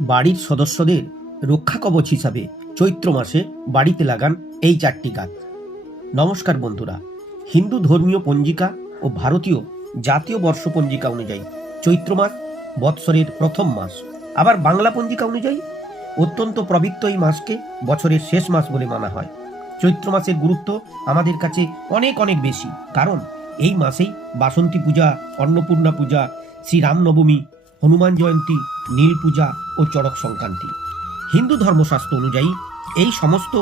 বাড়ির সদস্যদের রক্ষা কবচ হিসাবে চৈত্র মাসে বাড়িতে লাগান এই চারটি গাছ। নমস্কার বন্ধুরা, হিন্দু ধর্মীয় পঞ্জিকা ও ভারতীয় জাতীয় বর্ষ পঞ্জিকা অনুযায়ী চৈত্র মাস বৎসরের প্রথম মাস। আবার বাংলা পঞ্জিকা অনুযায়ী অত্যন্ত পবিত্র এই মাসকে বছরের শেষ মাস বলে মানা হয়। চৈত্র মাসের গুরুত্ব আমাদের কাছে অনেক অনেক বেশি। কারণ এই মাসেই বাসন্তী পূজা, অন্নপূর্ণা পূজা, শ্রীরামনবমী, হনুমান জয়ন্তী নীল পূজা ও চড়ক সংক্রান্তি। হিন্দু ধর্মশাস্ত্র অনুযায়ী এই সমস্ত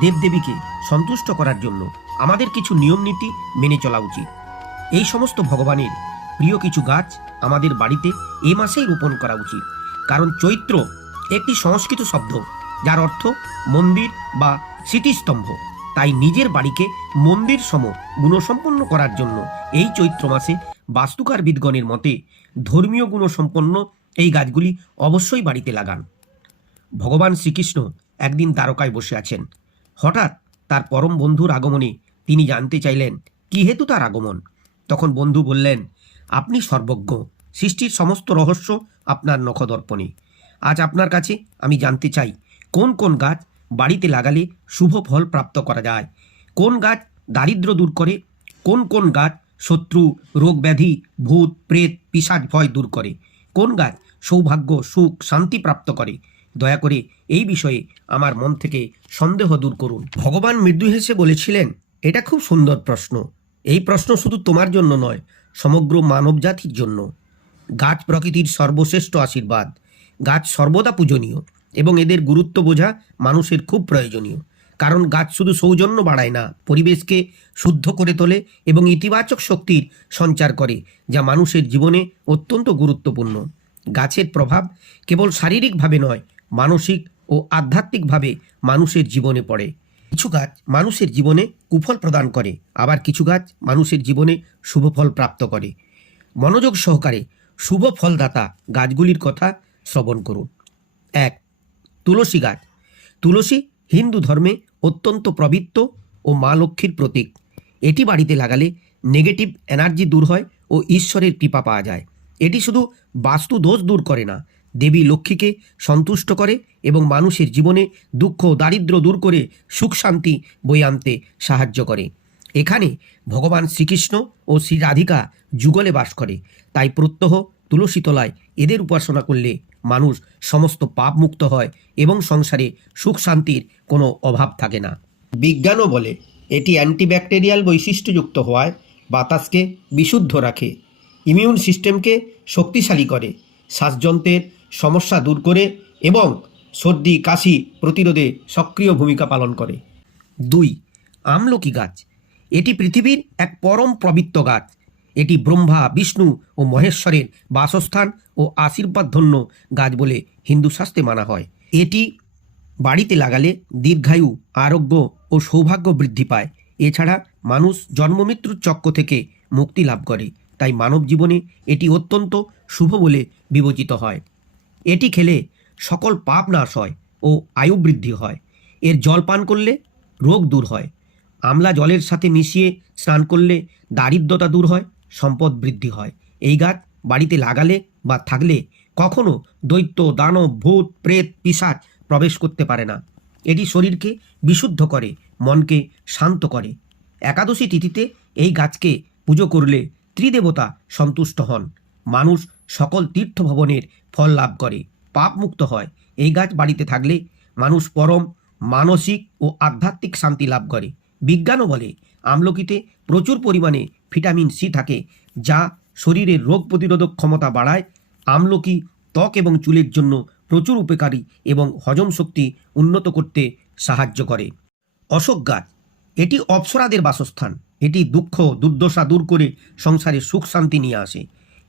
দেবদেবীকে সন্তুষ্ট করার জন্য আমাদের কিছু নিয়ম নীতি মেনে চলা উচিত। এই সমস্ত ভগবানের প্রিয় কিছু গাছ আমাদের বাড়িতে এ মাসেই রোপণ করা উচিত। কারণ চৈত্র একটি সংস্কৃত শব্দ, যার অর্থ মন্দির বা স্মৃতিস্তম্ভ। তাই নিজের বাড়িকে মন্দির সম গুণসম্পন্ন করার জন্য এই চৈত্র মাসে বাস্তুকার বিদগণের মতে ধর্মীয় গুণসম্পন্ন এই গাছগুলি অবশ্যই বাড়িতে লাগান। ভগবান শ্রীকৃষ্ণ একদিন দ্বারকায় বসে আছেন। হঠাৎ তার পরম বন্ধুর আগমনে তিনি জানতে চাইলেন, কি হেতু তার আগমন? তখন বন্ধু বললেন, আপনি সর্বজ্ঞ, সৃষ্টির সমস্ত রহস্য আপনার নখদর্পণে। আজ আপনার কাছে আমি জানতে চাই, কোন কোন গাছ বাড়িতে লাগালে শুভ ফল প্রাপ্ত করা যায়? কোন গাছ দারিদ্র্য দূর করে? কোন কোন গাছ শত্রু রোগ ব্যাধি ভূত, প্রেত পিসাজ ভয় দূর করে? কোন গাছ সৌভাগ্য, সুখ, শান্তি প্রাপ্ত করে? দয়া করে এই বিষয়ে আমার মন থেকে সন্দেহ দূর করুন। ভগবান মৃদু হেসে বলেছিলেন, এটা খুব সুন্দর প্রশ্ন। এই প্রশ্ন শুধু তোমার জন্য নয়, সমগ্র মানবজাতির জন্য। গাছ প্রকৃতির সর্বশ্রেষ্ঠ আশীর্বাদ। গাছ সর্বদা পূজনীয় এবং এদের গুরুত্ব বোঝা মানুষের খুব প্রয়োজনীয়। কারণ গাছ শুধু সৌজন্য বাড়ায় না, পরিবেশকে শুদ্ধ করে তোলে এবং ইতিবাচক শক্তির সঞ্চার করে, যা মানুষের জীবনে অত্যন্ত গুরুত্বপূর্ণ। গাছের প্রভাব কেবল শারীরিকভাবে নয়, মানসিক ও আধ্যাত্মিকভাবে মানুষের জীবনে পড়ে। কিছু গাছ মানুষের জীবনে কুফল প্রদান করে, আবার কিছু গাছ মানুষের জীবনে শুভ ফল প্রাপ্ত করে। মনোযোগ সহকারে শুভ ফলদাতা গাছগুলির কথা শ্রবণ করুন। এক, তুলসী গাছ। তুলসী হিন্দু ধর্মে অত্যন্ত পবিত্র ও মা লক্ষ্মীর প্রতীক। এটি বাড়িতে লাগালে নেগেটিভ এনার্জি দূর হয় ও ঈশ্বরের কৃপা পাওয়া যায়। এটি শুধু বাস্তু দোষ দূর করে না, দেবী লক্ষ্মীকে সন্তুষ্ট করে এবং মানুষের জীবনে দুঃখ দারিদ্র্য দূর করে সুখ শান্তি বই আনতে সাহায্য করে। এখানে ভগবান শ্রীকৃষ্ণ ও শ্রী রাধিকা যুগলে বাস করে। তাই প্রত্যহ তুলসী তলায় এদের উপাসনা করলে মানুষ সমস্ত পাপ মুক্ত হয় এবং সংসারে সুখ শান্তির কোনো অভাব থাকে না। বিজ্ঞানও বলে এটি অ্যান্টিব্যাকটেরিয়াল বৈশিষ্ট্যযুক্ত হওয়ায় বাতাসকে বিশুদ্ধ রাখে ইমিউন সিস্টেমকে শক্তিশালী করে শ্বাসযন্ত্রের সমস্যা দূর করে এবং সর্দি কাশি প্রতিরোধে সক্রিয় ভূমিকা পালন করে। দুই আমলকি গাছ। এটি পৃথিবীর এক পরম পবিত্র গাছ। এটি ব্রহ্মা, বিষ্ণু ও মহেশ্বরের বাসস্থান ও আশীর্বাদ ধন্য গাছ বলে হিন্দু শাস্ত্রে মানা হয়। এটি বাড়িতে লাগালে দীর্ঘায়ু, আরোগ্য ও সৌভাগ্য বৃদ্ধি পায়। এছাড়া মানুষ জন্মমৃত্যুর চক্র থেকে মুক্তি লাভ করে। তাই মানব জীবনে এটি অত্যন্ত শুভ বলে বিবেচিত হয়। এটি খেলে সকল পাপ নাশ হয় ও আয়ু বৃদ্ধি হয়। এর জল পান করলে রোগ দূর হয়। আমলা জলের সাথে মিশিয়ে স্নান করলে দারিদ্রতা দূর হয়। সম্পদ বৃদ্ধি হয়। এই গাছ বাড়িতে লাগালে বা থাকলে কখনো দৈত্য, দানব, ভূত, প্রেত, পিসাচ প্রবেশ করতে পারে না। এটি শরীরকে বিশুদ্ধ করে, মনকে শান্ত করে। একাদশী তিথিতে এই গাছকে পুজো করলে ত্রিদেবতা সন্তুষ্ট হন। মানুষ সকল তীর্থ ভবনের ফল লাভ করে পাপ মুক্ত হয়। এই গাছ বাড়িতে থাকলে মানুষ পরম, মানসিক ও আধ্যাত্মিক শান্তি লাভ করে। বিজ্ঞানও বলে, আমলকিতে প্রচুর পরিমাণে ভিটামিন সি থাকে, যা শরীরের রোগ প্রতিরোধক ক্ষমতা বাড়ায়, আমলকি, ত্বক এবং চুলের জন্য প্রচুর উপকারী এবং হজম শক্তি উন্নত করতে সাহায্য করে। অশোক গাছ, এটি অপ্সরাদের বাসস্থান। এটি দুঃখ, দুর্দশা দূর করে সংসারে সুখ শান্তি নিয়ে আসে।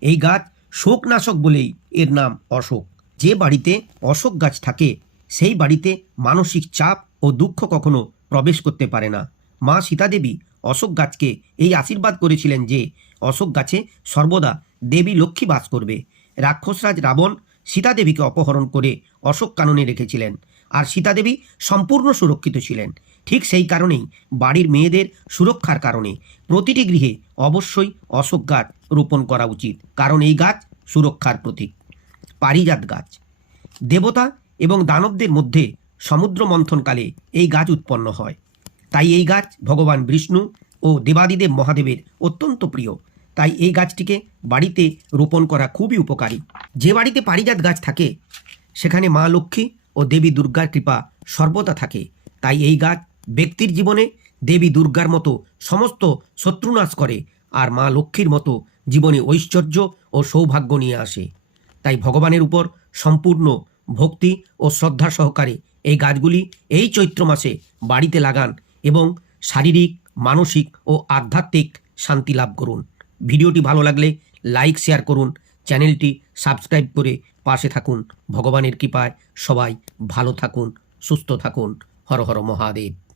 এই গাছ শোকনাশক বলেই এর নাম অশোক। যে বাড়িতে অশোক গাছ থাকে, সেই বাড়িতে মানসিক চাপ ও দুঃখ কখনো প্রবেশ করতে পারে না। মা সীতাদেবী অশোক গাছকে এই আশীর্বাদ করেছিলেন যে অশোক গাছে সর্বদা দেবী লক্ষ্মী বাস করবে। রাক্ষসরাজ রাবণ সীতাদেবীকে অপহরণ করে অশোক কাননে রেখেছিলেন আর সীতাদেবী সম্পূর্ণ সুরক্ষিত ছিলেন। ঠিক সেই কারণেই বাড়ির মেয়েদের সুরক্ষার কারণে প্রতিটি গৃহে অবশ্যই অশোক গাছ রোপণ করা উচিত। কারণ এই গাছ সুরক্ষার প্রতীক। পারিজাত গাছ। দেবতা এবং দানবদের মধ্যে সমুদ্র মন্থনকালে এই গাছ উৎপন্ন হয়। তাই এই গাছ ভগবান বিষ্ণু ও দেবাদিদেব মহাদেবের অত্যন্ত প্রিয়। তাই এই গাছটিকে বাড়িতে রোপণ করা খুবই উপকারী। যে বাড়িতে পারিজাত গাছ থাকে, সেখানে মা লক্ষ্মী ও দেবী দুর্গার কৃপা সর্বদা থাকে। তাই এই গাছ ব্যক্তির জীবনে দেবী দুর্গার মতো সমস্ত শত্রুনাশ করে আর মা লক্ষ্মীর মতো জীবনে ঐশ্বর্য ও সৌভাগ্য নিয়ে আসে। তাই ভগবানের উপর সম্পূর্ণ ভক্তি ও শ্রদ্ধা সহকারে এই গাছগুলি এই চৈত্র মাসে বাড়িতে লাগান এবং শারীরিক, মানসিক ও আধ্যাত্মিক শান্তি লাভ করুন। ভিডিওটি ভালো লাগলে লাইক, শেয়ার করুন। চ্যানেলটি সাবস্ক্রাইব করে পাশে থাকুন। ভগবানের কৃপায় সবাই ভালো থাকুন, সুস্থ থাকুন। হর হর মহাদেব।